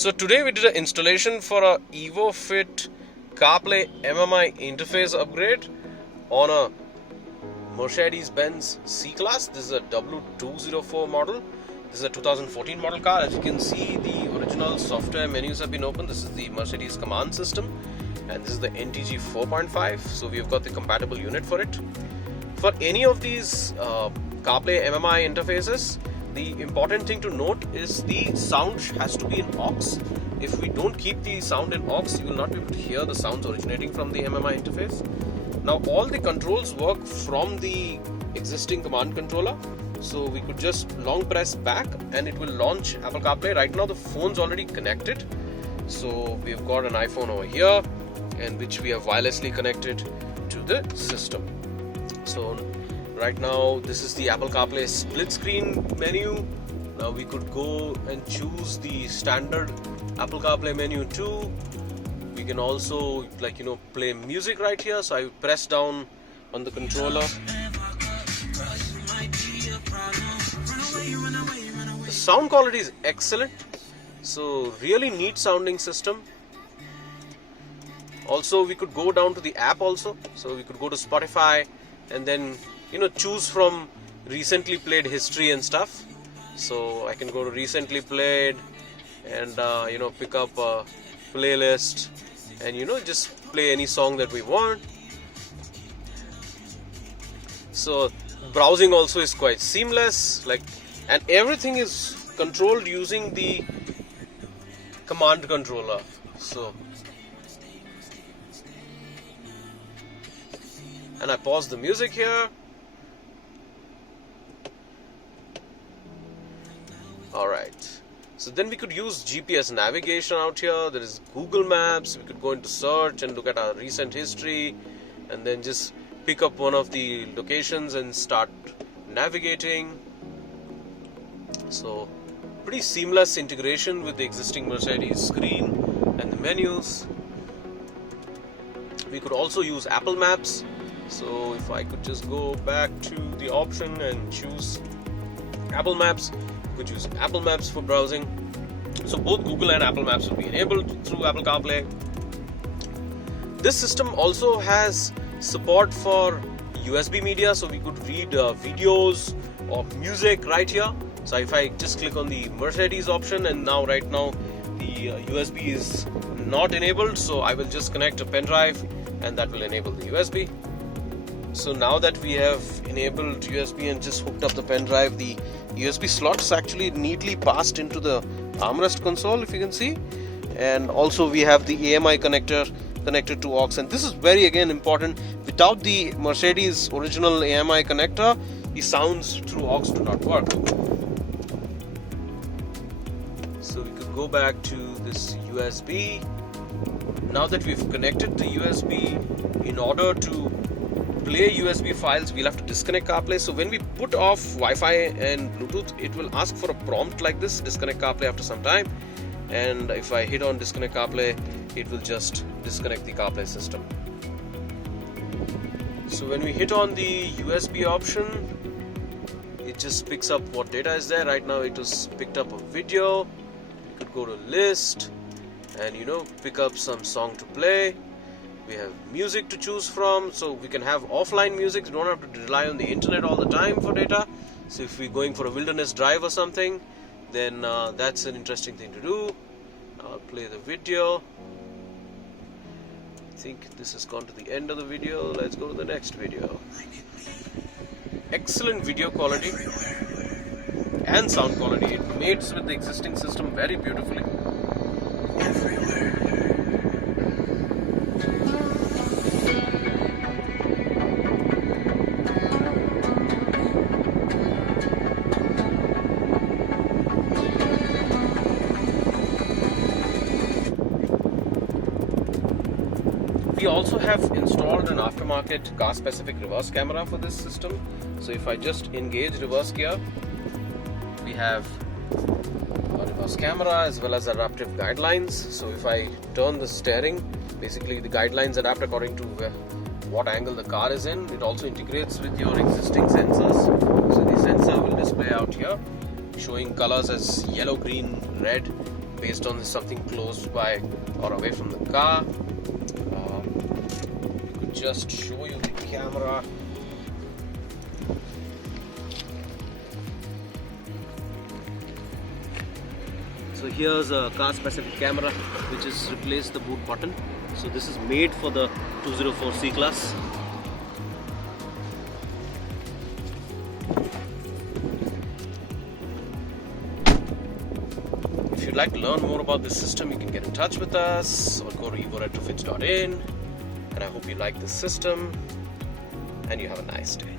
So today we did an installation for a EVO Fit Carplay MMI interface upgrade on a Mercedes-Benz C-Class. This is a W204 model. This is a 2014 model car. As you can see, the original software menus have been opened. This is the Mercedes command system, and this is the NTG 4.5. So we've got the compatible unit for it. For any of these Carplay MMI interfaces, the important thing to note is the sound has to be in aux. If we don't keep the sound in aux, you will not be able to hear the sounds originating from the MMI interface. Now all the controls work from the existing command controller. So we could just long press back and it will launch Apple CarPlay. Right now the phone's already connected. So we've got an iPhone over here, and which we have wirelessly connected to the system. So right now this is the Apple CarPlay split screen menu. Now we could go and choose the standard Apple CarPlay menu too. We can also play music right here. So I press down on the controller. The sound quality is excellent. So really neat sounding system. Also we could go down to the app also. So we could go to Spotify and then choose from recently played history and stuff. So I can go to recently played and pick up a playlist and just play any song that we want. So browsing also is quite seamless, and everything is controlled using the command controller. So and I pause the music here. Alright, so then we could use GPS navigation out here. There is Google Maps. We could go into search and look at our recent history and then just pick up one of the locations and start navigating. So pretty seamless integration with the existing Mercedes screen and the menus. We could also use Apple Maps. So if I could just go back to the option and choose Apple Maps, we could use Apple Maps for browsing. So both Google and Apple Maps will be enabled through Apple CarPlay. This system also has support for USB media, so we could read videos or music right here. So if I just click on the Mercedes option, and right now the USB is not enabled, so I will just connect a pen drive and that will enable the USB. So now that we have enabled USB and just hooked up the pen drive, the USB slot is actually neatly passed into the armrest console, if you can see. And also we have the AMI connector connected to aux, and this is very again important. Without the Mercedes original AMI connector, the sounds through aux do not work. So we could go back to this USB. Now that we've connected the USB, in order to play USB files, we'll have to disconnect CarPlay. So when we put off Wi-Fi and Bluetooth, it will ask for a prompt like this, disconnect CarPlay after some time. And if I hit on disconnect CarPlay, it will just disconnect the CarPlay system. So when we hit on the USB option, it just picks up what data is there. Right now it was picked up a video. We could go to list and pick up some song to play. We have music to choose from, so we can have offline music. You don't have to rely on the internet all the time for data. So if we're going for a wilderness drive or something, then that's an interesting thing to do. I'll play the video. I think this has gone to the end of the video. Let's go to the next video. Excellent video quality and sound quality. It mates with the existing system very beautifully. We also have installed an aftermarket car-specific reverse camera for this system. So if I just engage reverse gear, we have a reverse camera as well as adaptive guidelines. So if I turn the steering, basically the guidelines adapt according to what angle the car is in. It also integrates with your existing sensors. So the sensor will display out here, showing colors as yellow, green, red, based on something close by or away from the car. Just show you the camera. So here's a car specific camera which has replaced the boot button. So this is made for the 204 C-Class. If you'd like to learn more about this system, you can get in touch with us or go to evoretrofits.in. And I hope you like this system and you have a nice day.